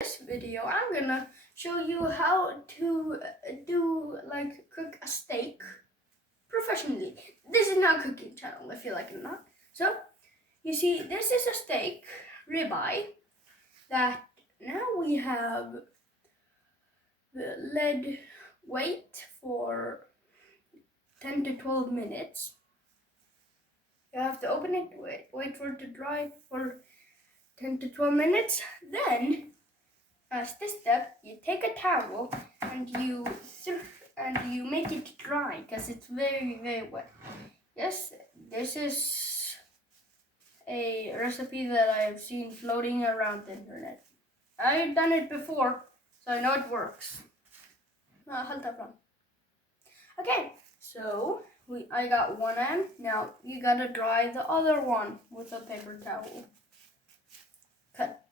This video I'm gonna show you how to cook a steak professionally. This is not a cooking channel if you like it or not. So you see, this is a steak ribeye that now we have let wait for 10 to 12 minutes. You have to open it, wait for it to dry for 10 to 12 minutes. Then as this step, you take a towel and you make it dry because it's very, very wet. Yes, this is a recipe that I have seen floating around the internet. I've done it before, so I know it works. Okay, so I got one end. Now you gotta dry the other one with a paper towel. Cut.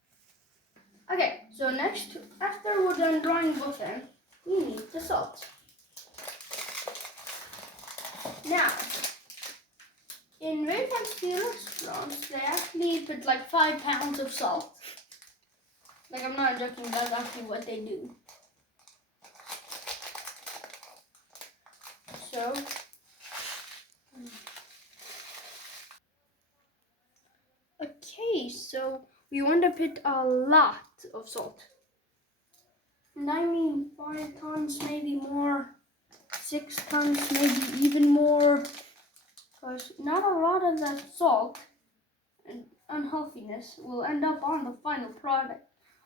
Okay, so next, after we're done drying both ends, we need the salt. Now, in very fancy restaurants, they actually put like 5 pounds of salt. Like, I'm not joking, that's actually what they do. So, okay, so we want to put a lot of salt. And I mean 5 tons, maybe more, 6 tons, maybe even more. Because not a lot of that salt and unhealthiness will end up on the final product.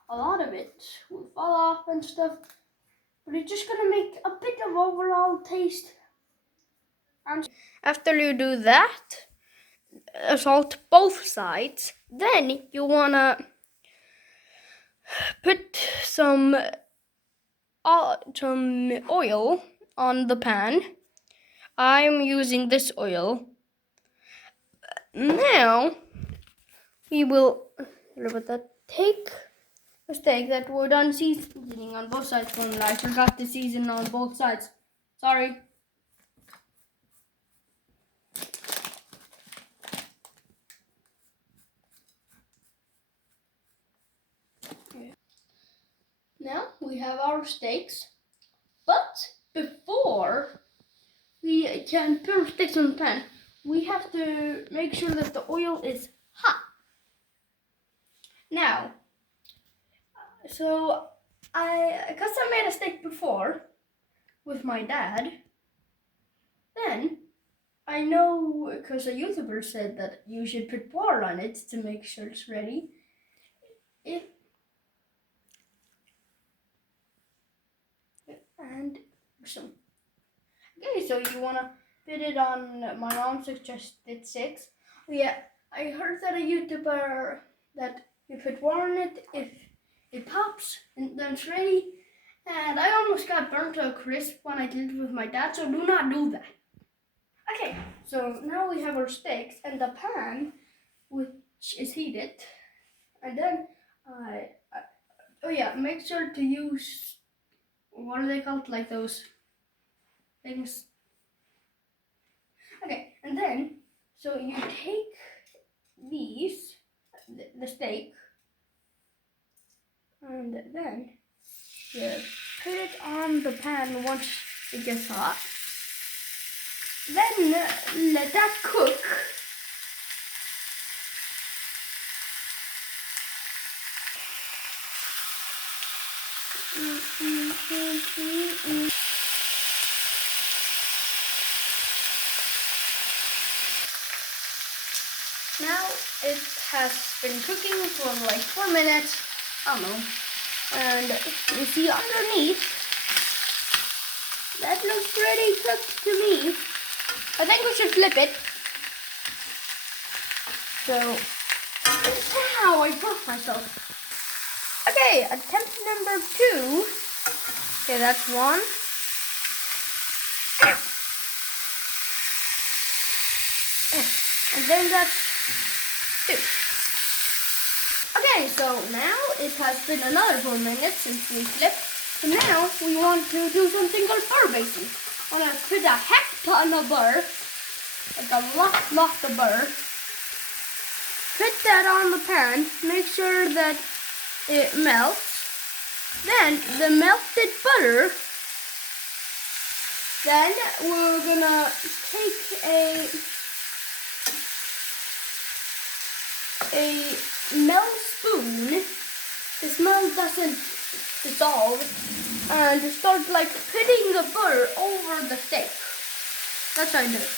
A lot of it will fall off and stuff, but it's just gonna make a bit of overall taste. And after you do that, salt both sides, then you wanna put some oil on the pan. I'm using this oil. Now we will take a steak that we're done seasoning on both sides. I forgot to season on both sides. Sorry. Now we have our steaks, but before we can put our steaks on the pan, we have to make sure that the oil is hot. Now, so because I made a steak before with my dad, then I know, because a YouTuber said that you should put water on it to make sure it's ready. And some. Okay, so you wanna put it on. My mom suggested 6. Yeah, I heard that a YouTuber that you put water on it if it pops and then it's ready. And I almost got burnt to a crisp when I did it with my dad, so do not do that. Okay, so now we have our steaks and the pan, which is heated. And then make sure to use, what are they called? Like those things. Okay, and then, so you take these, the steak, and then you put it on the pan once it gets hot. Then let that cook. Now it has been cooking for like 4 minutes, I don't know, and you see underneath, that looks pretty cooked to me. I think we should flip it. So, ow, I broke myself. Okay, attempt number 2. Okay, that's 1. And then that's 2. Okay, so now it has been another 4 minutes since we flipped. So now we want to do something called butter basting. I want to put a heck ton of butter, like a lot of butter. Put that on the pan. Make sure that it melts. Then the melted butter. Then we're gonna take a milk spoon. The smell doesn't dissolve, and start like putting the butter over the steak. That's how I do it.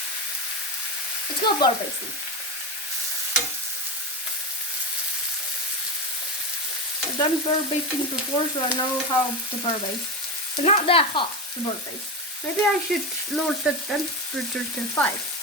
It's called butter basting. I've done butter basting before, so I know how to butter baste. It's not that hot to butter baste. Maybe I should lower the temperature to 5.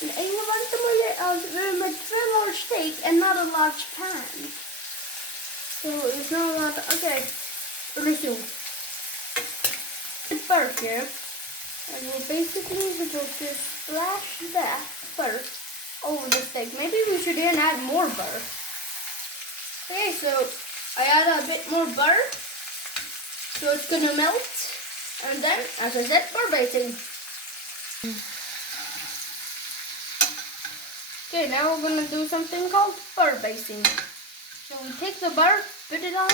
Jag var inte med 2 large steak and not a large pan. So it's not a lot. Okay, resume. Butter here, and we're basically supposed to splash that butter over the steak. Maybe we should even add more butter. Okay, so I add a bit more butter, so it's gonna melt, and then, as I said, butter basting. Okay, now we're gonna do something called butter basting. So we take the butter, put it on,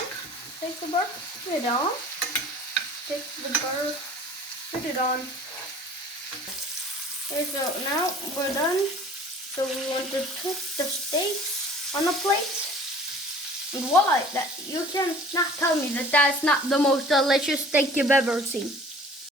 take the butter, put it on, take the butter, put it on. Okay, so now we're done. So we want to put the steak on a plate. And voila, that you cannot tell me that that's not the most delicious steak you've ever seen.